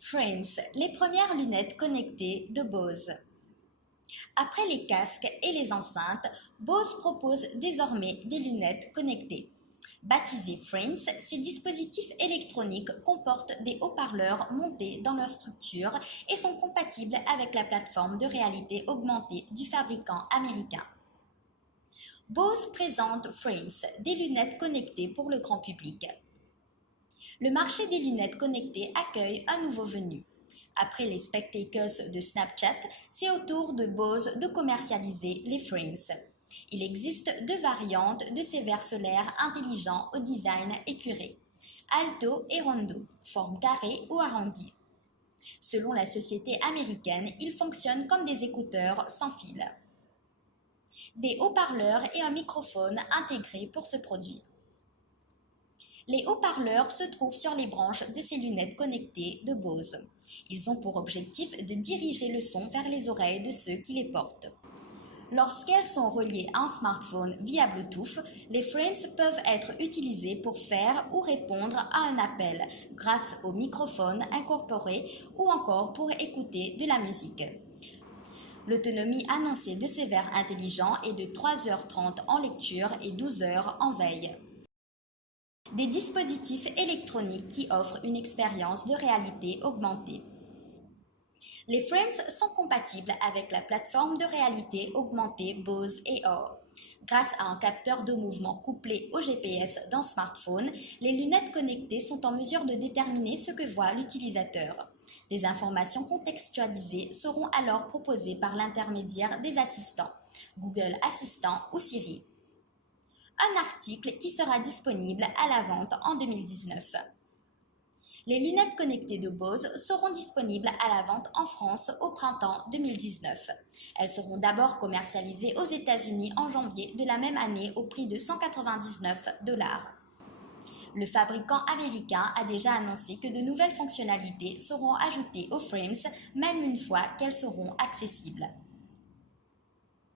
Frames, les premières lunettes connectées de Bose. Après les casques et les enceintes, Bose propose désormais des lunettes connectées. Baptisés Frames, ces dispositifs électroniques comportent des haut-parleurs montés dans leur structure et sont compatibles avec la plateforme de réalité augmentée du fabricant américain. Bose présente Frames, des lunettes connectées pour le grand public. Le marché des lunettes connectées accueille un nouveau venu. Après les spectacles de Snapchat, c'est au tour de Bose de commercialiser les Frames. Il existe deux variantes de ces verres solaires intelligents au design épuré, Alto et Rondo, forme carrée ou arrondie. Selon la société américaine, ils fonctionnent comme des écouteurs sans fil. Des haut-parleurs et un microphone intégrés pour ce produit. Les haut-parleurs se trouvent sur les branches de ces lunettes connectées de Bose. Ils ont pour objectif de diriger le son vers les oreilles de ceux qui les portent. Lorsqu'elles sont reliées à un smartphone via Bluetooth, les frames peuvent être utilisés pour faire ou répondre à un appel grâce au microphone incorporé ou encore pour écouter de la musique. L'autonomie annoncée de ces verres intelligents est de 3h30 en lecture et 12 heures en veille. Des dispositifs électroniques qui offrent une expérience de réalité augmentée. Les frames sont compatibles avec la plateforme de réalité augmentée Bose AR. Grâce à un capteur de mouvement couplé au GPS d'un smartphone, les lunettes connectées sont en mesure de déterminer ce que voit l'utilisateur. Des informations contextualisées seront alors proposées par l'intermédiaire des assistants, Google Assistant ou Siri. Un article qui sera disponible à la vente en 2019. Les lunettes connectées de Bose seront disponibles à la vente en France au printemps 2019. Elles seront d'abord commercialisées aux États-Unis en janvier de la même année au prix de 199 $. Le fabricant américain a déjà annoncé que de nouvelles fonctionnalités seront ajoutées aux frames, même une fois qu'elles seront accessibles.